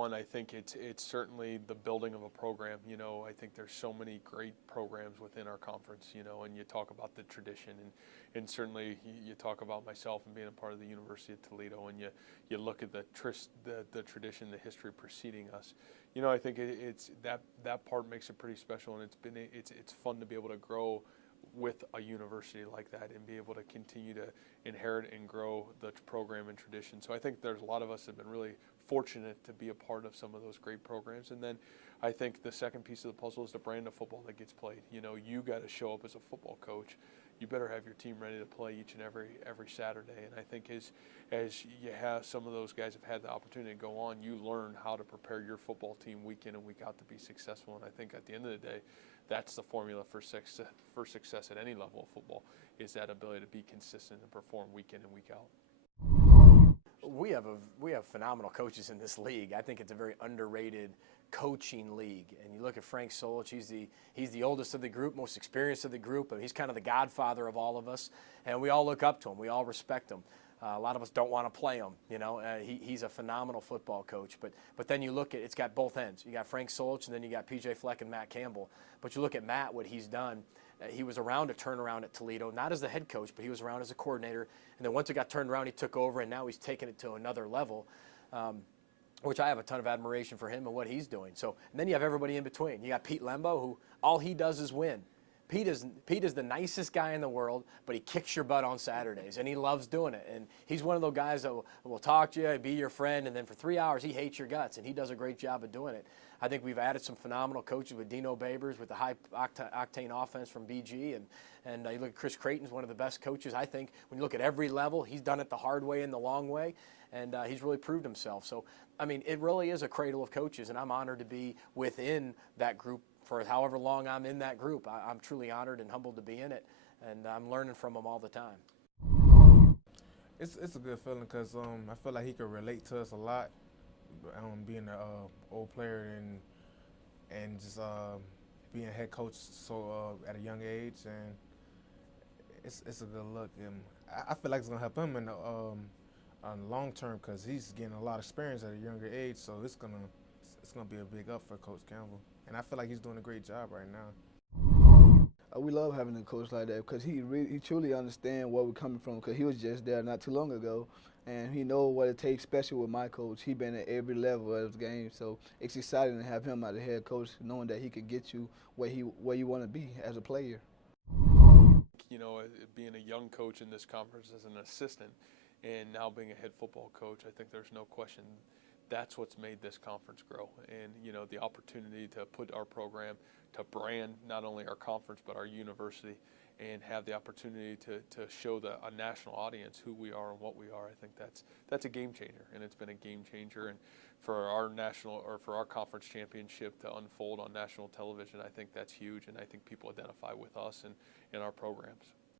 one, I think it's certainly the building of a program. You know, I think there's so many great programs within our conference, you know, and you talk about the tradition, and certainly you talk about myself and being a part of the University of Toledo, and you look at the tradition, the history preceding us. You know, I think it's that part makes it pretty special, and it's fun to be able to grow with a university like that and be able to continue to inherit and grow the program and tradition. So I think there's a lot of us that have been really fortunate to be a part of some of those great programs. And then I think the second piece of the puzzle is the brand of football that gets played. You know, you got to show up as a football coach. You better have your team ready to play each and every Saturday. And I think as you have some of those guys have had the opportunity to go on, you learn how to prepare your football team week in and week out to be successful. And I think at the end of the day, that's the formula for success at any level of football, is that ability to be consistent and perform week in and week out. We have phenomenal coaches in this league. I think it's a very underrated coaching league. And you look at Frank Solich, he's the oldest of the group, most experienced of the group, and he's kind of the godfather of all of us. And we all look up to him. We all respect him. A lot of us don't want to play him. You know, he's a phenomenal football coach. But then you look at, it's got both ends. You got Frank Solich, and then you got P.J. Fleck and Matt Campbell. But you look at Matt, what he's done. He was around a turnaround at Toledo, not as the head coach, but he was around as a coordinator. And then once it got turned around, he took over, and now he's taken it to another level, which I have a ton of admiration for him and what he's doing. So, and then you have everybody in between. You got Pete Lembo, who all he does is win. Pete is the nicest guy in the world, but he kicks your butt on Saturdays, and he loves doing it. And he's one of those guys that will talk to you, be your friend, and then for 3 hours he hates your guts, and he does a great job of doing it. I think we've added some phenomenal coaches with Dino Babers, with the high octane offense from BG, and you look at Chris Creighton's one of the best coaches. I think when you look at every level, he's done it the hard way and the long way, and he's really proved himself. So, I mean, it really is a cradle of coaches, and I'm honored to be within that group for however long I'm in that group. I'm truly honored and humbled to be in it, and I'm learning from them all the time. It's a good feeling because I feel like he could relate to us a lot, being an old player and just being a head coach so at a young age, and it's a good look. And I feel like it's gonna help him in the long term because he's getting a lot of experience at a younger age, so it's gonna be a big up for Coach Campbell. And I feel like he's doing a great job right now. We love having a coach like that because he truly understands where we're coming from, because he was just there not too long ago, and he knows what it takes, especially with my coach. He's been at every level of the game, so it's exciting to have him as a head coach, knowing that he could get you where you want to be as a player. You know, being a young coach in this conference as an assistant and now being a head football coach, I think there's no question that's what's made this conference grow. And, you know, the opportunity to put our program, to brand not only our conference but our university, and have the opportunity to show a national audience who we are and what we are, I think that's a game changer, and it's been a game changer. And for our conference championship to unfold on national television, I think that's huge, and I think people identify with us and our programs.